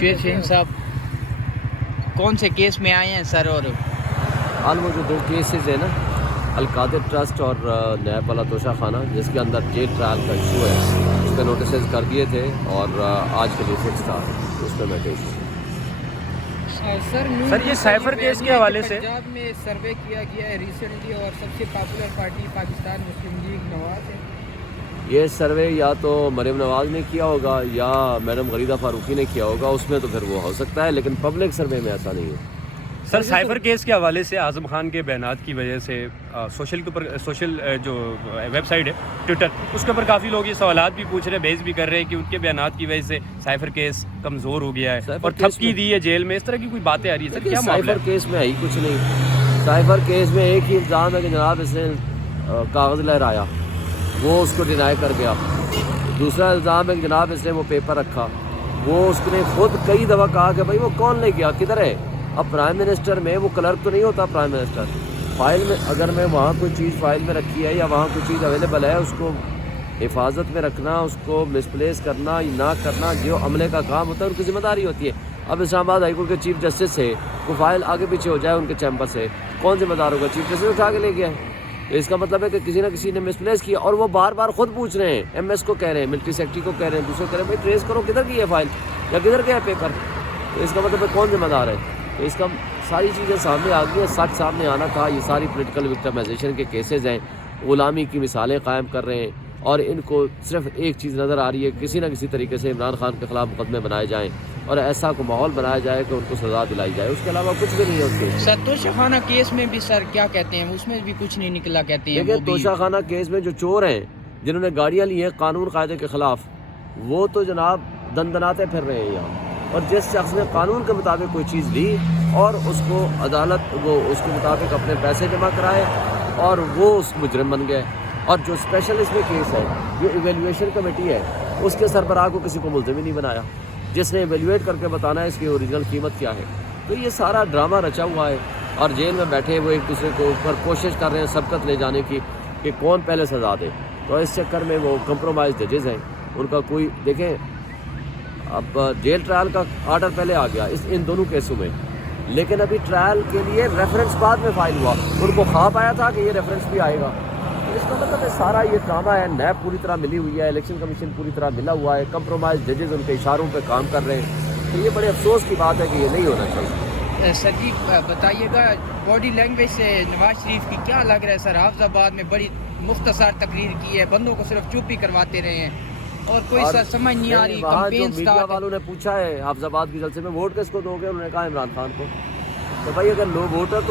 شیر شہین صاحب کون سے کیس میں آئے ہیں سر؟ اور حال وہ جو دو کیسز ہیں نا، القادر ٹرسٹ اور نیب والا توشہ خانہ، جس کے اندر جیل ٹرائل کا ایشو ہے، اس پہ نوٹسز کر دیے تھے اور آج کے لیے فکس تھا، اس پہ میں پیش ہوں۔ سر یہ سائفر کیس کے حوالے سے پنجاب میں سروے کیا گیا ہے ریسنٹلی اور سب سے پاپولر پارٹی پاکستان مسلم لیگ نواز ہے۔ یہ سروے یا تو مریم نواز نے کیا ہوگا یا میڈم غریدہ فاروقی نے کیا ہوگا، اس میں تو پھر وہ ہو سکتا ہے، لیکن پبلک سروے میں ایسا نہیں ہے۔ سر سائفر کیس کے حوالے سے اعظم خان کے بیانات کی وجہ سے سوشل جو ویب سائٹ ہے ٹویٹر، اس کے اوپر کافی لوگ یہ سوالات بھی پوچھ رہے ہیں، بحث بھی کر رہے ہیں کہ ان کے بیانات کی وجہ سے سائفر کیس کمزور ہو گیا ہے اور تھپکی دی ہے جیل میں، اس طرح کی کوئی باتیں آ رہی ہیں۔ سر کیا معاملہ سائفر کیس میں ہے ہی کچھ نہیں۔ سائفر کیس میں ایک ہی الزام ہے کہ جناب اس نے کاغذ لہرایا، وہ اس کو ڈینائی کر گیا۔ دوسرا الزام ہے کہ جناب اس نے وہ پیپر رکھا، وہ اس نے خود کئی دفعہ کہا کہ بھائی وہ کون لے گیا، کدھر ہے؟ اب پرائم منسٹر میں وہ کلرک تو نہیں ہوتا پرائم منسٹر، فائل میں اگر میں وہاں کوئی چیز فائل میں رکھی ہے یا وہاں کوئی چیز اویلیبل ہے، اس کو حفاظت میں رکھنا، اس کو مسپلیس کرنا نہ کرنا جو عملے کا کام ہوتا ہے ان کی ذمہ داری ہوتی ہے۔ اب اسلام آباد ہائی کورٹ کے چیف جسٹس سے وہ فائل آگے پیچھے ہو جائے ان کے چیمبر سے، کون ذمہ دار ہوگا؟ چیف جسٹس اٹھا کے لے گیا ہے۔ اس کا مطلب ہے کہ کسی نہ کسی نے مسپلیس کیا، اور وہ بار بار خود پوچھ رہے ہیں، ایم ایس کو کہہ رہے ہیں، ملٹری سیکٹری کو کہہ رہے ہیں، دوسرے کہہ رہے ہیں بھائی ٹریس کرو کدھر کی ہے فائل یا کدھر گیا ہے پیپر۔ تو اس کا مطلب ہے کون ذمہ دار ہے؟ تو اس کا ساری چیزیں سامنے آ گئی ہیں، سچ سامنے آنا تھا۔ یہ ساری پولیٹیکل وکٹمائزیشن کے کیسز ہیں، غلامی کی مثالیں قائم کر رہے ہیں، اور ان کو صرف ایک چیز نظر آ رہی ہے، کسی نہ کسی طریقے سے عمران خان کے خلاف مقدمے بنائے جائیں اور ایسا کو ماحول بنایا جائے کہ ان کو سزا دلائی جائے، اس کے علاوہ کچھ بھی نہیں ہے اس کے۔ سر توشہ خانہ کیس میں بھی سر کیا کہتے ہیں؟ اس میں بھی کچھ نہیں نکلا کہتے ہیں۔ دیکھیں توشہ خانہ کیس میں جو چور ہیں، جنہوں نے گاڑیاں لی ہیں قانون قاعدے کے خلاف، وہ تو جناب دندناتے پھر رہے ہیں یہاں، اور جس شخص نے قانون کے مطابق کوئی چیز لی اور اس کو عدالت وہ اس کے مطابق اپنے پیسے جمع کرائے اور وہ اس مجرم بن گئے، اور جو اسپیشل اس میں کیس ہے، جو ایویلویشن کمیٹی ہے، اس کے سربراہ کو کسی کو ملزم ہی نہیں بنایا، جس نے ایویلویٹ کر کے بتانا ہے اس کی اوریجنل قیمت کیا ہے۔ تو یہ سارا ڈرامہ رچا ہوا ہے، اور جیل میں بیٹھے وہ ایک دوسرے کو اوپر کوشش کر رہے ہیں سبقت لے جانے کی کہ کون پہلے سزا دے۔ تو اس چکر میں وہ کمپرومائز ججز ہیں، ان کا کوئی دیکھیں اب جیل ٹرائل کا آرڈر پہلے آ گیا ان دونوں کیسوں میں، لیکن ابھی ٹرائل کے لیے ریفرنس بعد میں فائل ہوا، ان کو خواب آیا تھا کہ یہ ریفرنس بھی آئے گا۔ تو اس کا مطلب ہے سارا یہ ڈرامہ ہے، نیب پوری طرح ملی ہوئی ہے، الیکشن کمیشن پوری طرح ملا ہوا ہے، کمپرومائز ججز ان کے اشاروں پہ کام کر رہے ہیں۔ تو یہ بڑے افسوس کی بات ہے کہ یہ نہیں ہونا چاہیے۔ سر جی بتائیے گا باڈی لینگویج سے نواز شریف کی کیا لگ رہا ہے؟ سر حافظ آباد میں بڑی مختصر تقریر کی ہے، بندوں کو صرف چپ ہی کرواتے رہے ہیں اور کوئی سر سمجھ نہیں آ رہی۔ وہاں جو میڈیا والوں نے پوچھا ہے حافظ آباد کے جلسے میں ووٹ کس کو دو گے، انہوں نے کہا عمران خان کو۔ تو بھائی اگر لوگ ووٹر